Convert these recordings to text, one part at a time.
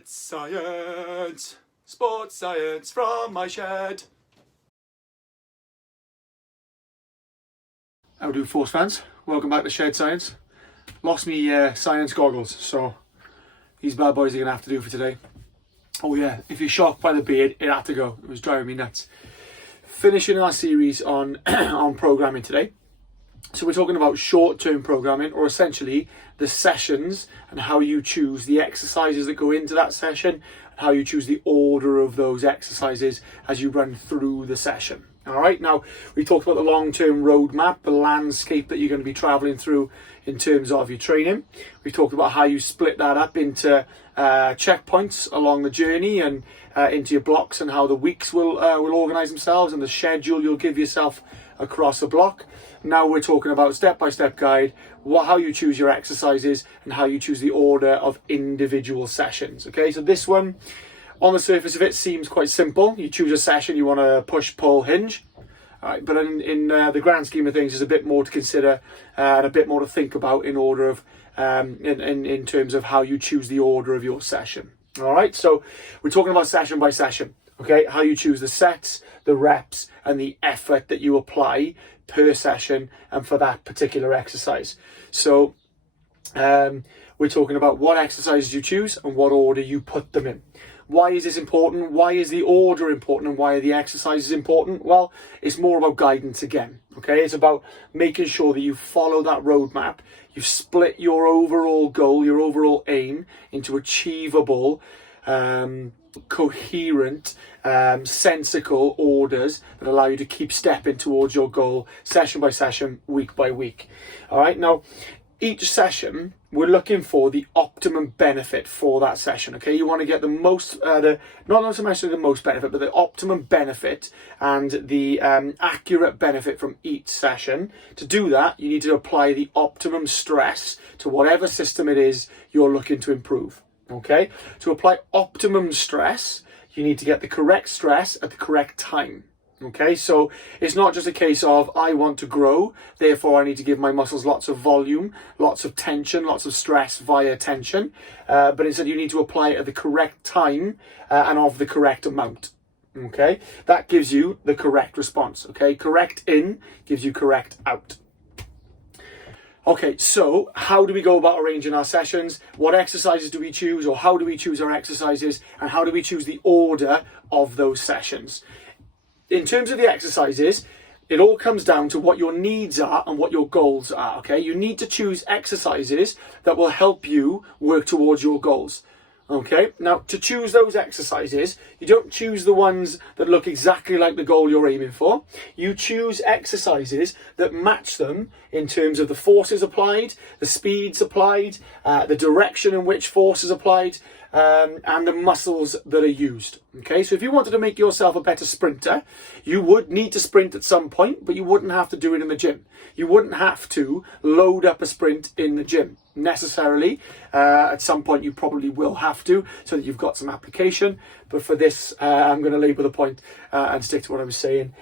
It's science, sports science from my shed. How do Force fans? Welcome back to Shed Science. Lost me science goggles, so these bad boys are going to have to do for today. Oh yeah, if you're shocked by the beard, it had to go. It was driving me nuts. Finishing our series on on programming today. So we're talking about short-term programming, or essentially the sessions and how you choose the exercises that go into that session and how you choose the order of those exercises as you run through the session. All right, now we talked about the long-term roadmap, the landscape that you're going to be traveling through in terms of your training. We talked about how you split that up into checkpoints along the journey and into your blocks, and how the weeks will organize themselves, and the schedule you'll give yourself across a block. Now we're talking about step-by-step guide, how you choose your exercises and how you choose the order of individual sessions. Okay, so this one, on the surface of it, seems quite simple. You choose a session, you want to push, pull, hinge. All right, but in the grand scheme of things, there's a bit more to consider and a bit more to think about in order of in terms of how you choose the order of your session. All right, so we're talking about session by session. Okay, how you choose the sets, the reps, and the effort that you apply per session and for that particular exercise. So we're talking about what exercises you choose and what order you put them in. Why is this important? Why is the order important? And why are the exercises important? Well, it's more about guidance again. Okay, it's about making sure that you follow that roadmap. You split your overall goal, your overall aim into achievable, coherent, sensical orders that allow you to keep stepping towards your goal session by session, week by week. All right, now each session we're looking for the optimum benefit for that session. Okay, you want to get the most, not so much the most benefit, but the optimum benefit and the accurate benefit from each session. To do that, you need to apply the optimum stress to whatever system it is you're looking to improve. Okay, to apply optimum stress, you need to get the correct stress at the correct time. Okay, so it's not just a case of I want to grow, therefore I need to give my muscles lots of volume, lots of tension, lots of stress via tension, but instead you need to apply it at the correct time and of the correct amount. Okay, that gives you the correct response. Okay, correct in gives you correct out. Okay, so how do we go about arranging our sessions? What exercises do we choose, or how do we choose our exercises, and how do we choose the order of those sessions? In terms of the exercises, it all comes down to what your needs are and what your goals are, okay? You need to choose exercises that will help you work towards your goals. Okay, now to choose those exercises, you don't choose the ones that look exactly like the goal you're aiming for. You choose exercises that match them in terms of the forces applied, the speeds applied, the direction in which force is applied, and the muscles that are used. Okay, so if you wanted to make yourself a better sprinter, you would need to sprint at some point, but you wouldn't have to do it in the gym. You wouldn't have to load up a sprint in the gym necessarily. At some point you probably will have to, so that you've got some application, but for this I'm going to labour the point and stick to what I was saying.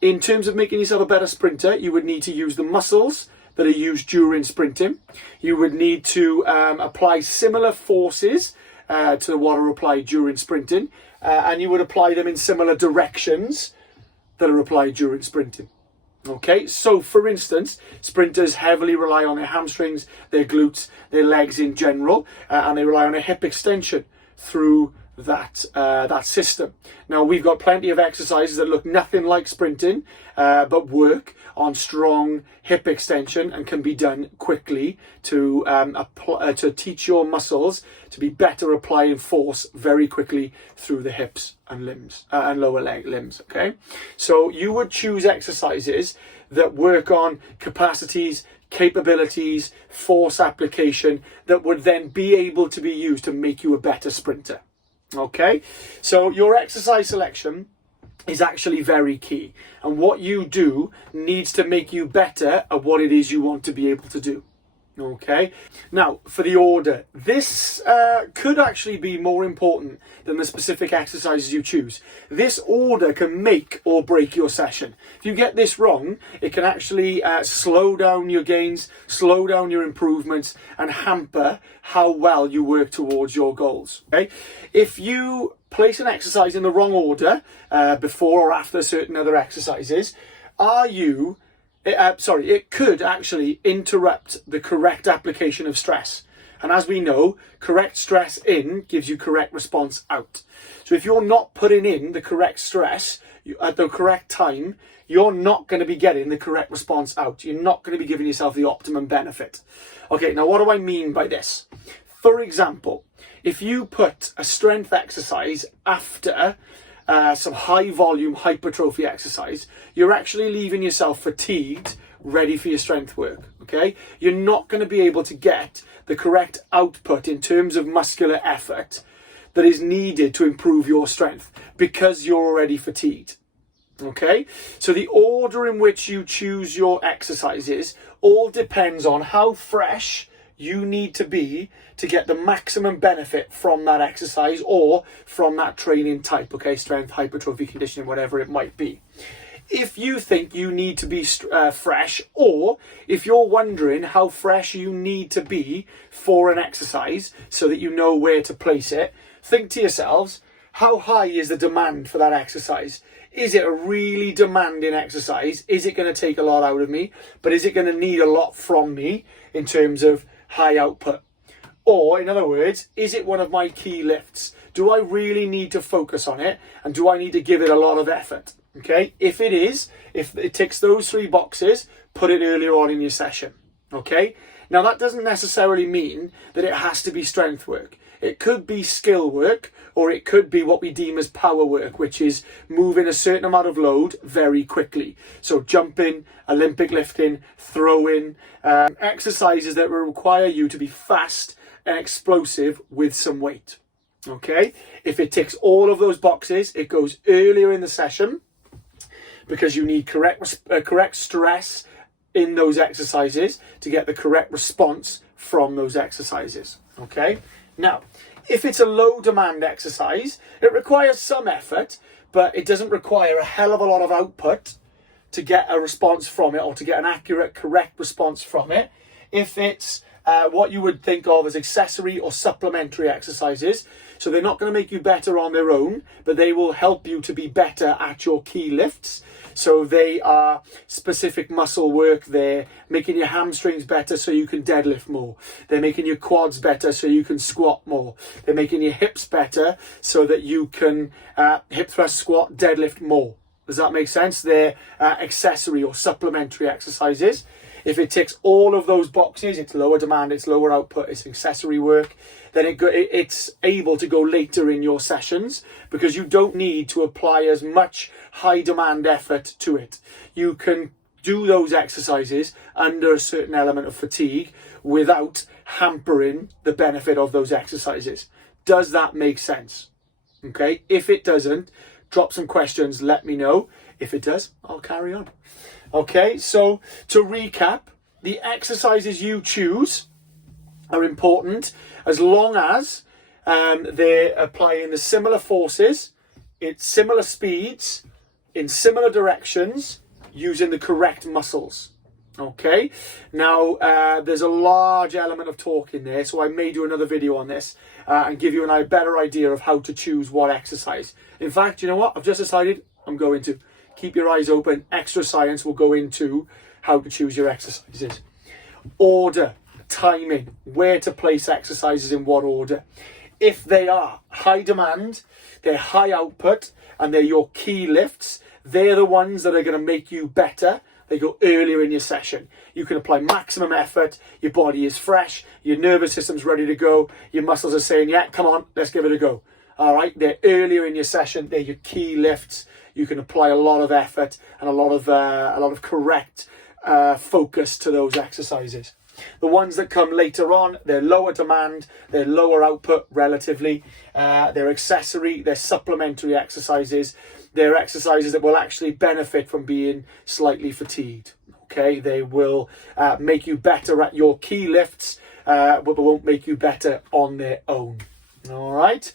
In terms of making yourself a better sprinter, you would need to use the muscles that are used during sprinting. You would need to apply similar forces to what are applied during sprinting, and you would apply them in similar directions that are applied during sprinting. Okay, so for instance, sprinters heavily rely on their hamstrings, their glutes, their legs in general, and they rely on a hip extension through that system. Now we've got plenty of exercises that look nothing like sprinting, but work on strong hip extension and can be done quickly to teach your muscles to be better applying force very quickly through the hips and limbs and lower leg limbs. Okay, so you would choose exercises that work on capacities, capabilities, force application that would then be able to be used to make you a better sprinter. Okay, so your exercise selection is actually very key, and what you do needs to make you better at what it is you want to be able to do. Okay, now for the order, this could actually be more important than the specific exercises you choose. This order can make or break your session. If you get this wrong, it can actually slow down your gains, slow down your improvements, and hamper how well you work towards your goals. Okay, if you place an exercise in the wrong order before or after certain other exercises, it could actually interrupt the correct application of stress. And as we know, correct stress in gives you correct response out. So if you're not putting in the correct stress at the correct time, you're not going to be getting the correct response out. You're not going to be giving yourself the optimum benefit. Okay, now what do I mean by this? For example, if you put a strength exercise after some high volume hypertrophy exercise, you're actually leaving yourself fatigued, ready for your strength work. Okay, you're not going to be able to get the correct output in terms of muscular effort that is needed to improve your strength because you're already fatigued. Okay, so the order in which you choose your exercises all depends on how fresh you need to be to get the maximum benefit from that exercise or from that training type. Okay, strength, hypertrophy, conditioning, whatever it might be. If you think you need to be fresh, or if you're wondering how fresh you need to be for an exercise so that you know where to place it, think to yourselves, how high is the demand for that exercise? Is it a really demanding exercise? Is it going to take a lot out of me? But is it going to need a lot from me in terms of high output? Or, in other words, is it one of my key lifts? Do I really need to focus on it? And do I need to give it a lot of effort? Okay, if it is, if it ticks those 3 boxes, put it earlier on in your session. Okay, now that doesn't necessarily mean that it has to be strength work. It could be skill work, or it could be what we deem as power work, which is moving a certain amount of load very quickly. So jumping, Olympic lifting, throwing, exercises that will require you to be fast and explosive with some weight. Okay, if it ticks all of those boxes, it goes earlier in the session because you need correct stress in those exercises to get the correct response from those exercises. Okay, now if it's a low demand exercise, it requires some effort, but it doesn't require a hell of a lot of output to get a response from it, or to get an accurate, correct response from it. If it's what you would think of as accessory or supplementary exercises, so they're not going to make you better on their own, but they will help you to be better at your key lifts. So they are specific muscle work. They're making your hamstrings better so you can deadlift more. They're making your quads better so you can squat more. They're making your hips better so that you can hip thrust, squat, deadlift more. Does that make sense? They're accessory or supplementary exercises. If it ticks all of those boxes, it's lower demand, it's lower output, it's accessory work, then it's able to go later in your sessions because you don't need to apply as much high demand effort to it. You can do those exercises under a certain element of fatigue without hampering the benefit of those exercises. Does that make sense? Okay, if it doesn't, drop some questions, let me know. If it does, I'll carry on. Okay, so to recap, the exercises you choose are important as long as they're applying the similar forces, at similar speeds, in similar directions, using the correct muscles. Okay, now there's a large element of talk in there, so I may do another video on this and give you a better idea of how to choose what exercise. In fact, you know what? I've just decided I'm going to. Keep your eyes open. Extra science will go into how to choose your exercises. Order, timing, where to place exercises in what order. If they are high demand, they're high output, and they're your key lifts, they're the ones that are going to make you better. They go earlier in your session. You can apply maximum effort. Your body is fresh. Your nervous system's ready to go. Your muscles are saying, yeah, come on, let's give it a go. All right, they're earlier in your session. They're your key lifts. You can apply a lot of effort and a lot of correct focus to those exercises. The ones that come later on, they're lower demand, they're lower output relatively, they're accessory, they're supplementary exercises. They're exercises that will actually benefit from being slightly fatigued. Okay, they will make you better at your key lifts, but they won't make you better on their own. All right.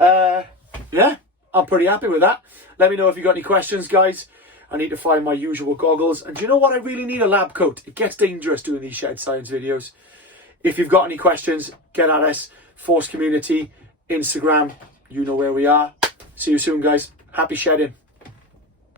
Yeah, I'm pretty happy with that. Let me know if you've got any questions, guys. I need to find my usual goggles. And do you know what? I really need a lab coat. It gets dangerous doing these shed science videos. If you've got any questions, get at us. Force Community, Instagram, you know where we are. See you soon, guys. Happy shedding.